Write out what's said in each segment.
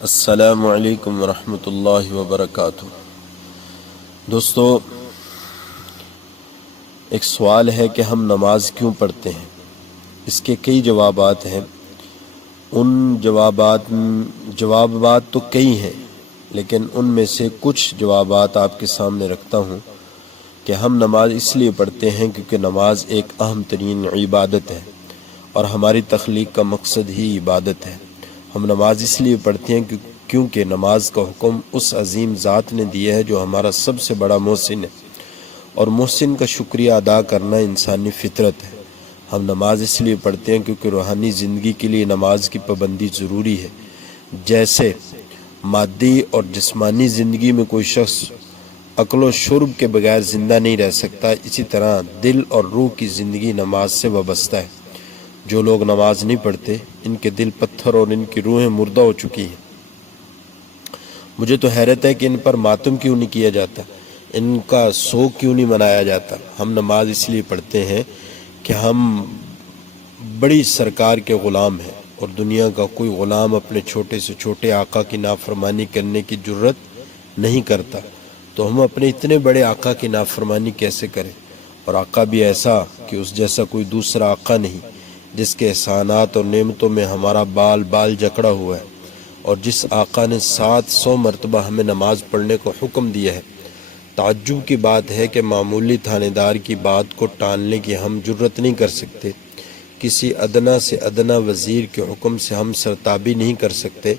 السلام علیکم ورحمۃ اللہ وبرکاتہ۔ دوستو، ایک سوال ہے کہ ہم نماز کیوں پڑھتے ہیں؟ اس کے کئی جوابات ہیں۔ ان جوابات تو کئی ہیں، لیکن ان میں سے کچھ جوابات آپ کے سامنے رکھتا ہوں کہ ہم نماز اس لیے پڑھتے ہیں کیونکہ نماز ایک اہم ترین عبادت ہے اور ہماری تخلیق کا مقصد ہی عبادت ہے۔ ہم نماز اس لیے پڑھتے ہیں کیونکہ نماز کا حکم اس عظیم ذات نے دیا ہے جو ہمارا سب سے بڑا محسن ہے، اور محسن کا شکریہ ادا کرنا انسانی فطرت ہے۔ ہم نماز اس لیے پڑھتے ہیں کیونکہ روحانی زندگی کے لیے نماز کی پابندی ضروری ہے۔ جیسے مادی اور جسمانی زندگی میں کوئی شخص اکل و شرب کے بغیر زندہ نہیں رہ سکتا، اسی طرح دل اور روح کی زندگی نماز سے وابستہ ہے۔ جو لوگ نماز نہیں پڑھتے، ان کے دل پتھر اور ان کی روحیں مردہ ہو چکی ہیں۔ مجھے تو حیرت ہے کہ ان پر ماتم کیوں نہیں کیا جاتا، ان کا سوگ کیوں نہیں منایا جاتا۔ ہم نماز اس لیے پڑھتے ہیں کہ ہم بڑی سرکار کے غلام ہیں، اور دنیا کا کوئی غلام اپنے چھوٹے سے چھوٹے آقا کی نافرمانی کرنے کی جرت نہیں کرتا، تو ہم اپنے اتنے بڑے آقا کی نافرمانی کیسے کریں؟ اور آقا بھی ایسا کہ اس جیسا کوئی دوسرا آقا نہیں، جس کے احسانات اور نعمتوں میں ہمارا بال بال جکڑا ہوا ہے، اور جس آقا نے 700 مرتبہ ہمیں نماز پڑھنے کو حکم دیا ہے۔ تعجب کی بات ہے کہ معمولی تھانے دار کی بات کو ٹالنے کی ہم جرت نہیں کر سکتے، کسی ادنا سے ادنا وزیر کے حکم سے ہم سرتابی نہیں کر سکتے،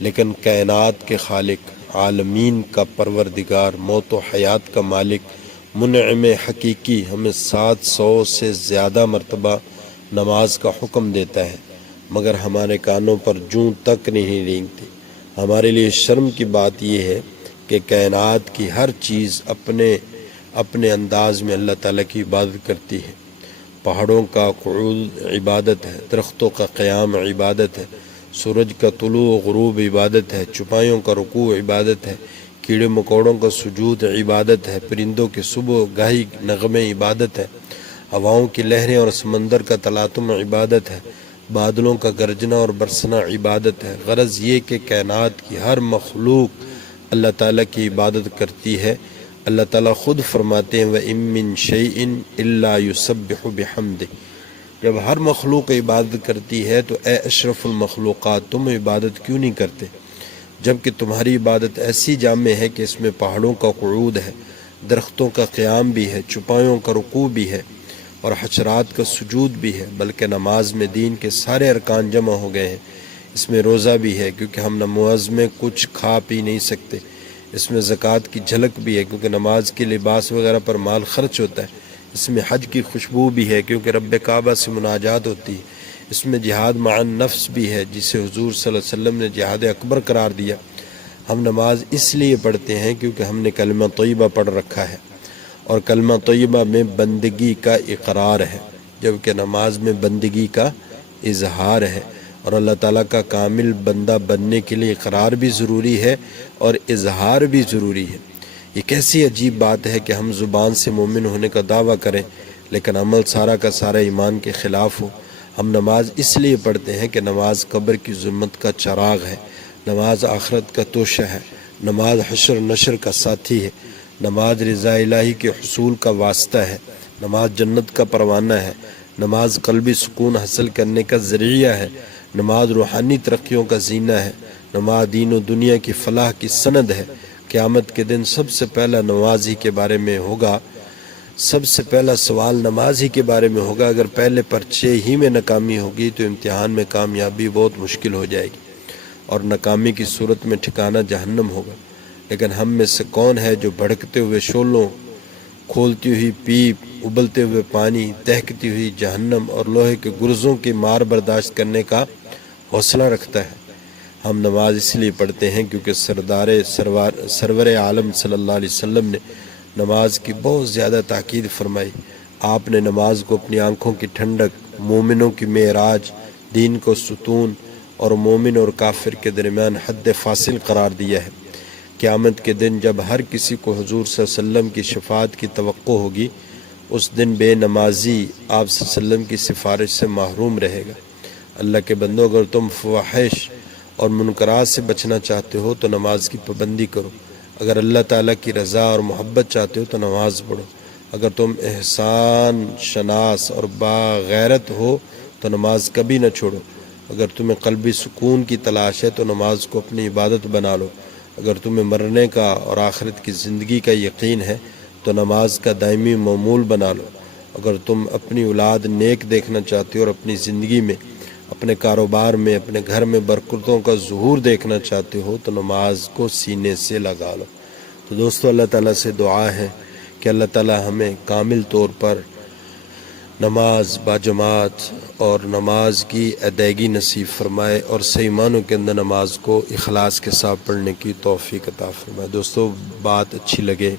لیکن کائنات کے خالق، عالمین کا پروردگار، موت و حیات کا مالک، منعم حقیقی ہمیں 700 سے زیادہ مرتبہ نماز کا حکم دیتا ہے، مگر ہمارے کانوں پر جوں تک نہیں رینگتی۔ ہمارے لیے شرم کی بات یہ ہے کہ کائنات کی ہر چیز اپنے انداز میں اللہ تعالیٰ کی عبادت کرتی ہے۔ پہاڑوں کا قعود عبادت ہے، درختوں کا قیام عبادت ہے، سورج کا طلوع و غروب عبادت ہے، چوپایوں کا رکوع عبادت ہے، کیڑے مکوڑوں کا سجود عبادت ہے، پرندوں کے صبح گاہی نغمے عبادت ہے، ہواؤں کی لہریں اور سمندر کا تلاطم عبادت ہے، بادلوں کا گرجنا اور برسنا عبادت ہے۔ غرض یہ کہ کائنات کی ہر مخلوق اللہ تعالیٰ کی عبادت کرتی ہے۔ اللہ تعالیٰ خود فرماتے ہیں وَإِن مِّن شَيْءٍ إِلَّا يُسَبِّحُ بِحَمْدِهِ۔ جب ہر مخلوق عبادت کرتی ہے تو اے اشرف المخلوقات، تم عبادت کیوں نہیں کرتے؟ جبکہ تمہاری عبادت ایسی جامع ہے کہ اس میں پہاڑوں کا قعود ہے، درختوں کا قیام بھی ہے، چوپایوں کا رکوع بھی ہے، اور حشرات کا سجود بھی ہے، بلکہ نماز میں دین کے سارے ارکان جمع ہو گئے ہیں۔ اس میں روزہ بھی ہے کیونکہ ہم نماز میں کچھ کھا پی نہیں سکتے۔ اس میں زکوٰۃ کی جھلک بھی ہے کیونکہ نماز کے لباس وغیرہ پر مال خرچ ہوتا ہے۔ اس میں حج کی خوشبو بھی ہے کیونکہ رب کعبہ سے مناجات ہوتی ہے۔ اس میں جہاد مع النفس بھی ہے جسے حضور صلی اللہ علیہ وسلم نے جہاد اکبر قرار دیا۔ ہم نماز اس لیے پڑھتے ہیں کیونکہ ہم نے کلمہ طیبہ پڑھ رکھا ہے، اور کلمہ طیبہ میں بندگی کا اقرار ہے، جبکہ نماز میں بندگی کا اظہار ہے، اور اللہ تعالیٰ کا کامل بندہ بننے کے لیے اقرار بھی ضروری ہے اور اظہار بھی ضروری ہے۔ یہ کیسی عجیب بات ہے کہ ہم زبان سے مومن ہونے کا دعویٰ کریں لیکن عمل سارا کا سارا ایمان کے خلاف ہو۔ ہم نماز اس لیے پڑھتے ہیں کہ نماز قبر کی ظلمت کا چراغ ہے، نماز آخرت کا توشہ ہے، نماز حشر نشر کا ساتھی ہے، نماز رضا الہی کے حصول کا واسطہ ہے، نماز جنت کا پروانہ ہے، نماز قلبی سکون حاصل کرنے کا ذریعہ ہے، نماز روحانی ترقیوں کا زینہ ہے، نماز دین و دنیا کی فلاح کی سند ہے۔ قیامت کے دن سب سے پہلا نماز ہی کے بارے میں ہوگا، سب سے پہلا سوال نماز ہی کے بارے میں ہوگا۔ اگر پہلے پرچے ہی میں ناکامی ہوگی تو امتحان میں کامیابی بہت مشکل ہو جائے گی، اور ناکامی کی صورت میں ٹھکانہ جہنم ہوگا۔ لیکن ہم میں سے کون ہے جو بھڑکتے ہوئے شعلوں، کھولتی ہوئی پیپ، ابلتے ہوئے پانی، دہکتی ہوئی جہنم اور لوہے کے گرزوں کی مار برداشت کرنے کا حوصلہ رکھتا ہے؟ ہم نماز اس لیے پڑھتے ہیں کیونکہ سرور عالم صلی اللہ علیہ وسلم نے نماز کی بہت زیادہ تاکید فرمائی۔ آپ نے نماز کو اپنی آنکھوں کی ٹھنڈک، مومنوں کی معراج، دین کو ستون، اور مومن اور کافر کے درمیان حد فاصل قرار دیا ہے۔ قیامت کے دن جب ہر کسی کو حضور صلی اللہ علیہ وسلم کی شفاعت کی توقع ہوگی، اس دن بے نمازی آپ صلی اللہ علیہ وسلم کی سفارش سے محروم رہے گا۔ اللہ کے بندو، اگر تم فواحش اور منکرات سے بچنا چاہتے ہو تو نماز کی پابندی کرو، اگر اللہ تعالیٰ کی رضا اور محبت چاہتے ہو تو نماز پڑھو، اگر تم احسان شناس اور باغیرت ہو تو نماز کبھی نہ چھوڑو، اگر تمہیں قلبی سکون کی تلاش ہے تو نماز کو اپنی عبادت بنا لو، اگر تمہیں مرنے کا اور آخرت کی زندگی کا یقین ہے تو نماز کا دائمی معمول بنا لو، اگر تم اپنی اولاد نیک دیکھنا چاہتے ہو اور اپنی زندگی میں، اپنے کاروبار میں، اپنے گھر میں برکتوں کا ظہور دیکھنا چاہتے ہو تو نماز کو سینے سے لگا لو۔ تو دوستو، اللہ تعالیٰ سے دعا ہے کہ اللہ تعالیٰ ہمیں کامل طور پر نماز باجماعت اور نماز کی ادائیگی نصیب فرمائے اور صحیح معنوں کے اندر نماز کو اخلاص کے ساتھ پڑھنے کی توفیق عطا فرمائے۔ دوستو، بات اچھی لگے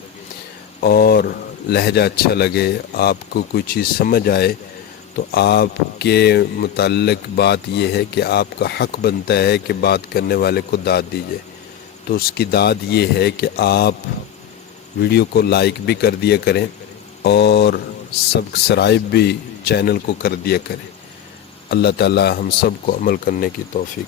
اور لہجہ اچھا لگے، آپ کو کوئی چیز سمجھ آئے تو آپ کے متعلق بات یہ ہے کہ آپ کا حق بنتا ہے کہ بات کرنے والے کو داد دیجیے، تو اس کی داد یہ ہے کہ آپ ویڈیو کو لائک بھی کر دیا کریں اور سبسکرائب بھی چینل کو کر دیا کریں۔ اللہ تعالی ہم سب کو عمل کرنے کی توفیق